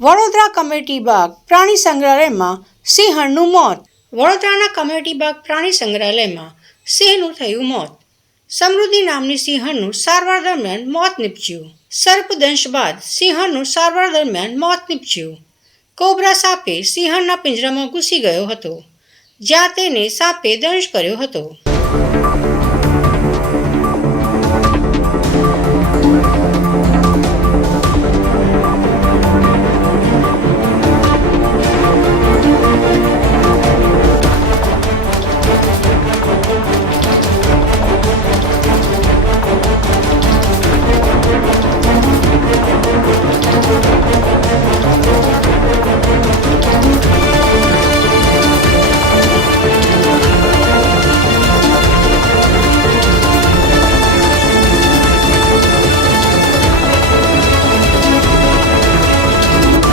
Vadodara community બાગ પ્રાણી સંગ્રહાલયમાં સિંહણનું મોત. વડોદરાના કમ્યુનિટી બાગ પ્રાણી સંગ્રહાલયમાં સિંહનું થયું મોત. સમૃદ્ધિ નામની સિંહણનું સારવાર દરમિયાન મોત નીપજ્યું. સર્પદંશ બાદ સિંહણનું સારવાર દરમિયાન મોત નીપજ્યું. કોબરા સાપે સિંહણના પિંજરામાં ઘૂસી ગયો હતો, જ્યાં તેને સાપે દંશ કર્યો હતો.